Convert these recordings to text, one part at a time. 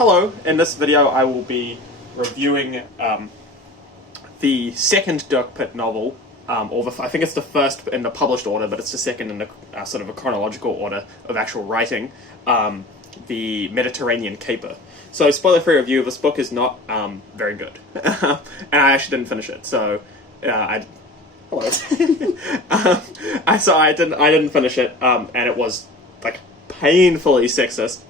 Hello, in this video I will be reviewing the second Dirk Pitt novel, I think it's the first in the published order, but it's the second in the sort of a chronological order of actual writing, the Mediterranean Caper. So, spoiler-free review, this book is not very good, and I actually didn't finish it, so hello. I didn't finish it, and it was like painfully sexist,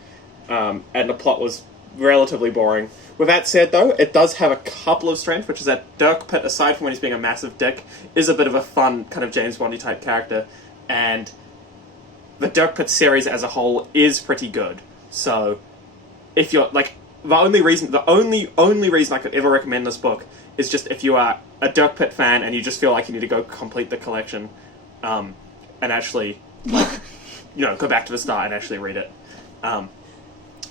and the plot was relatively boring. With that said, though, it does have a couple of strengths, which is that Dirk Pitt, aside from when he's being a massive dick, is a bit of a fun kind of James Bondy type character, and the Dirk Pitt series as a whole is pretty good. So, if you're like, the only reason I could ever recommend this book is just if you are a Dirk Pitt fan and you just feel like you need to go complete the collection, and actually, like, go back to the start and actually read it.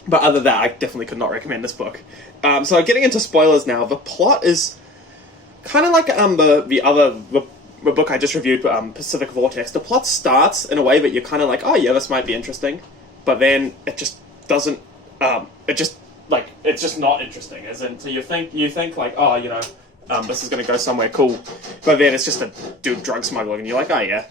But other than that, I definitely could not recommend this book. So getting into spoilers now, the plot is kind of like the book I just reviewed, Pacific Vortex. The plot starts in a way that you're kind of like, oh yeah, this might be interesting, but then it just doesn't. It's just not interesting. As in, so you think like, oh, this is going to go somewhere cool, but then it's just a dude drug smuggling, and you're like, oh yeah,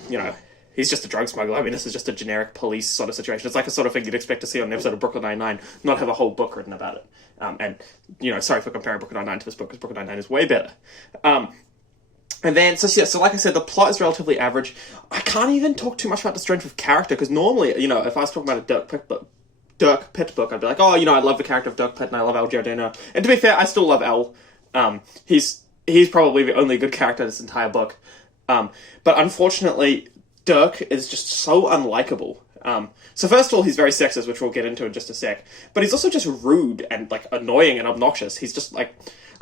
he's just a drug smuggler. I mean, this is just a generic police sort of situation. It's like a sort of thing you'd expect to see on an episode of Brooklyn Nine-Nine, not have a whole book written about it. And, sorry for comparing Brooklyn Nine-Nine to this book, because Brooklyn Nine-Nine is way better. And then, so like I said, the plot is relatively average. I can't even talk too much about the strength of character, because normally, if I was talking about a Dirk Pitt book, I'd be like, oh, I love the character of Dirk Pitt, and I love El Giordino. And to be fair, I still love El. He's probably the only good character in this entire book. But unfortunately, Dirk is just so unlikable. So first of all, he's very sexist, which we'll get into in just a sec. But he's also just rude and like annoying and obnoxious. He's just like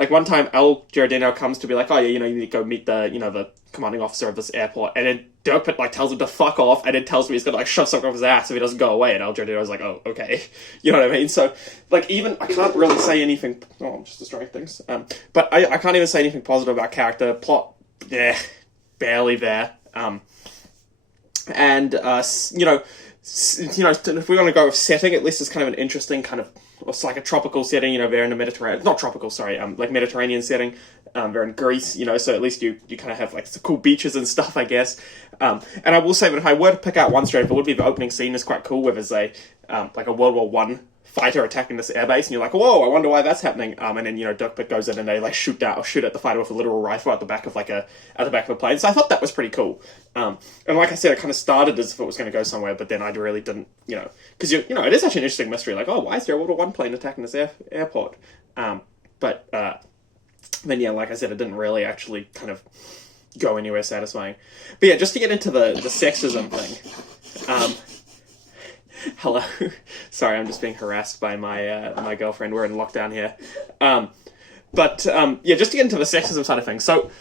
one time El Giordino comes to be like, oh yeah, you need to go meet the commanding officer of this airport, and then Dirk Pitt tells him to fuck off, and then tells him he's gonna shove something off his ass if he doesn't go away. And El Giordino's like, oh okay, you know what I mean? So even I can't really say anything. Oh, I'm just destroying things. But I can't even say anything positive about character. Plot, yeah, barely there. And, if we're going to go with setting, at least it's kind of an interesting kind of, it's like a tropical setting, they're in the Mediterranean, not tropical, sorry, like Mediterranean setting, they're in Greece, so at least you kind of have like some cool beaches and stuff, I guess. And I will say that if I were to pick out one strength, it would be the opening scene is quite cool, where there's a World War I fighter attacking this airbase, and you're like, whoa, I wonder why that's happening. And then, Dirk Pitt goes in and they shoot at the fighter with a literal rifle at the back of a plane. So I thought that was pretty cool. And like I said, it kind of started as if it was going to go somewhere, but then I really didn't, because it is actually an interesting mystery. Like, oh, why is there a World War I plane attacking this airport? But then yeah, like I said, it didn't really actually kind of go anywhere satisfying. But yeah, just to get into the sexism thing. Hello. Sorry, I'm just being harassed by my girlfriend. We're in lockdown here. But just to get into the sexism side of things. So,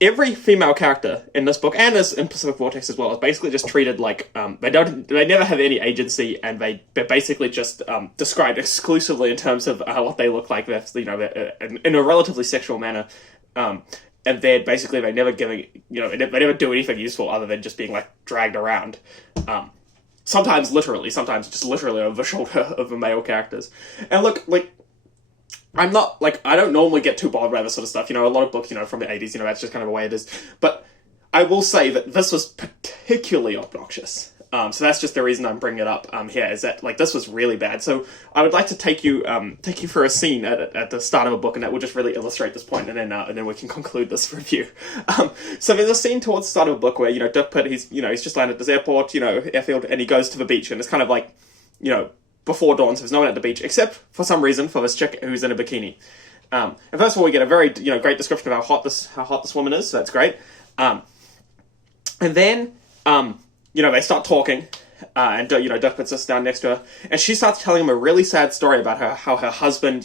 every female character in this book, and in Pacific Vortex as well, is basically just treated like, they never have any agency, and they're basically just described exclusively in terms of what they look like, in a relatively sexual manner. And they never they never do anything useful other than just being dragged around. Sometimes literally, sometimes just literally over the shoulder of the male characters. And look, I'm not, I don't normally get too bothered by this sort of stuff. A lot of books, from the 80s, that's just kind of the way it is. But I will say that this was particularly obnoxious. So that's just the reason I'm bringing it up here, is that, this was really bad. So I would like to take you for a scene at the start of a book, and that will just really illustrate this point, and then we can conclude this review. So there's a scene towards the start of a book where, Dirk Pitt, he's just landed at this airport, airfield, and he goes to the beach, and it's kind of before dawn, so there's no one at the beach, except for some reason for this chick who's in a bikini. And first of all, we get a very, great description of how hot this woman is, so that's great. And then, they start talking, and, Dirk Pitt sits down next to her, and she starts telling him a really sad story about how her husband,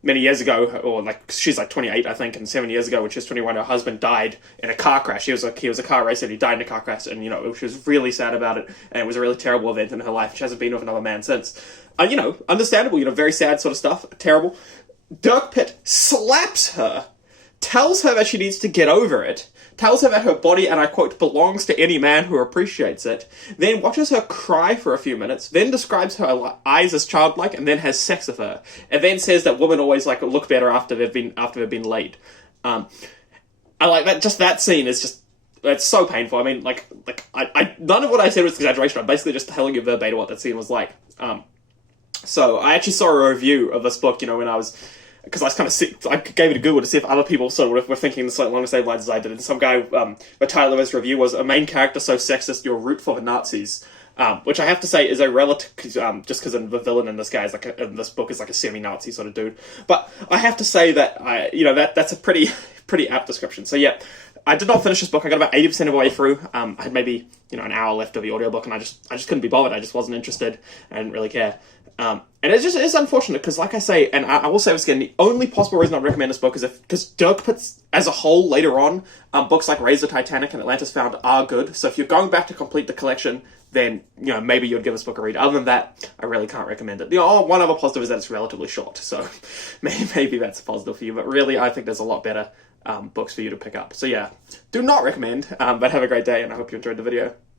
many years ago, or she's 28, I think, and 7 years ago, when she was 21, her husband died in a car crash. He was a car racer, and he died in a car crash, and, she was really sad about it, and it was a really terrible event in her life. She hasn't been with another man since. Understandable, very sad sort of stuff, terrible. Dirk Pitt slaps her tells her that she needs to get over it, tells her that her body, and I quote, belongs to any man who appreciates it, then watches her cry for a few minutes, then describes her eyes as childlike, and then has sex with her, and then says that women always like look better after they've been laid. I like that. Just that scene is just, it's so painful. I mean, I none of what I said was exaggeration. I'm basically just telling you verbatim what that scene was like. So I actually saw a review of this book, when I was, because I was kind of sick, I gave it a Google to see if other people sort of were thinking the along the same lines as I did, and some guy, the title of his review was, "A main character so sexist, you'll root for the Nazis." Which I have to say is a relative, just because the villain in this guy is in this book is like a semi-Nazi sort of dude. But I have to say that that's a pretty apt description. So yeah, I did not finish this book. I got about 80% of the way through. I had maybe an hour left of the audiobook, and I just couldn't be bothered. I just wasn't interested. I didn't really care. And it's unfortunate because, like I say, and I will say this again, the only possible reason I'd recommend this book is because Dirk Pitt, as a whole, later on, books like Raise the Titanic and Atlantis Found are good. So if you're going back to complete the collection, then maybe you'd give this book a read. Other than that, I really can't recommend it. One other positive is that it's relatively short, so maybe that's a positive for you. But really, I think there's a lot better books for you to pick up. So yeah, do not recommend, but have a great day, and I hope you enjoyed the video.